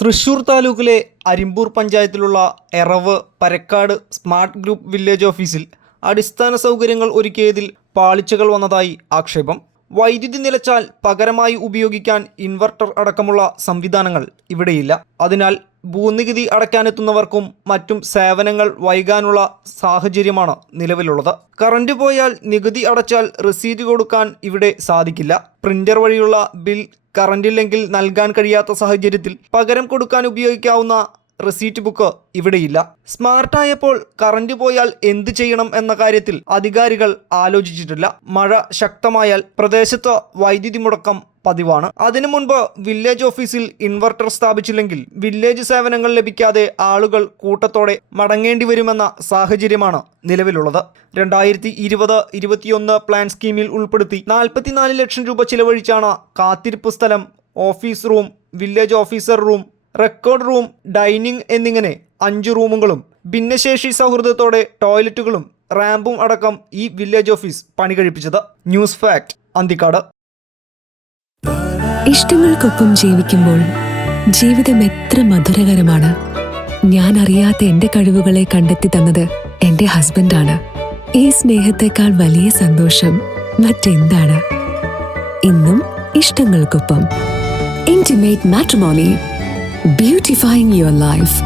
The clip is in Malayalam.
തൃശൂർ താലൂക്കിലെ അരിമ്പൂർ പഞ്ചായത്തിലുള്ള Eravu Parakkad smart group village ഓഫീസിൽ അടിസ്ഥാന സൗകര്യങ്ങൾ ഒരുക്കിയതിൽ പാളിച്ചകൾ വന്നതായി ആക്ഷേപം. വൈദ്യുതി നിലച്ചാൽ പകരമായി ഉപയോഗിക്കാൻ ഇൻവെർട്ടർ അടക്കമുള്ള സംവിധാനങ്ങൾ ഇവിടെയില്ല. അതിനാൽ ഭൂനികുതി അടയ്ക്കാനെത്തുന്നവർക്കും മറ്റും സേവനങ്ങൾ വൈകാനുള്ള സാഹചര്യമാണ് നിലവിലുള്ളത്. കറണ്ട് പോയാൽ നികുതി അടച്ചാൽ റസീറ്റ് കൊടുക്കാൻ ഇവിടെ സാധിക്കില്ല. പ്രിന്റർ വഴിയുള്ള ബിൽ കറണ്ടില്ലെങ്കിൽ നൽകാൻ കഴിയാത്ത സാഹചര്യത്തിൽ പകരം കൊടുക്കാൻ ഉപയോഗിക്കാവുന്ന റെസീറ്റ് ബുക്ക് ഇവിടെയില്ല. സ്മാർട്ടായപ്പോൾ കറണ്ട് പോയാൽ എന്ത് ചെയ്യണം എന്ന കാര്യത്തിൽ അധികാരികൾ ആലോചിച്ചിട്ടില്ല. മഴ ശക്തമായാൽ പ്രദേശത്ത് വൈദ്യുതി മുടക്കം പതിവാണ്. അതിനു മുൻപ് വില്ലേജ് ഓഫീസിൽ ഇൻവെർട്ടർ സ്ഥാപിച്ചില്ലെങ്കിൽ വില്ലേജ് സേവനങ്ങൾ ലഭിക്കാതെ ആളുകൾ കൂട്ടത്തോടെ മടങ്ങേണ്ടി വരുമെന്ന സാഹചര്യമാണ് നിലവിലുള്ളത്. 2020-21 പ്ലാൻ സ്കീമിൽ ഉൾപ്പെടുത്തി 44 ലക്ഷം രൂപ ചിലവഴിച്ചാണ് കാത്തിരിപ്പ് സ്ഥലം, office room, village officer room, record room, dining എന്നിങ്ങനെ 5 റൂമുകളും ഭിന്നശേഷി സൗഹൃദത്തോടെ ടോയ്ലറ്റുകളും റാമ്പും അടക്കം ഈ വില്ലേജ് ഓഫീസ് പണി കഴിപ്പിച്ചത്. News fact, Anthikad. ഇഷ്ടങ്ങൾക്കൊപ്പം ജീവിക്കുമ്പോൾ ജീവിതം എത്ര മധുരകരമാണ്. ഞാൻ അറിയാത്ത എന്റെ കഴിവുകളെ കണ്ടെത്തി തന്നത് എന്റെ ഹസ്ബൻഡാണ്. ഈ സ്നേഹത്തെക്കാൾ വലിയ സന്തോഷം മറ്റെന്താണ്? ഇന്നും ഇഷ്ടങ്ങൾക്കൊപ്പം. Intimate matrimony, beautifying your life.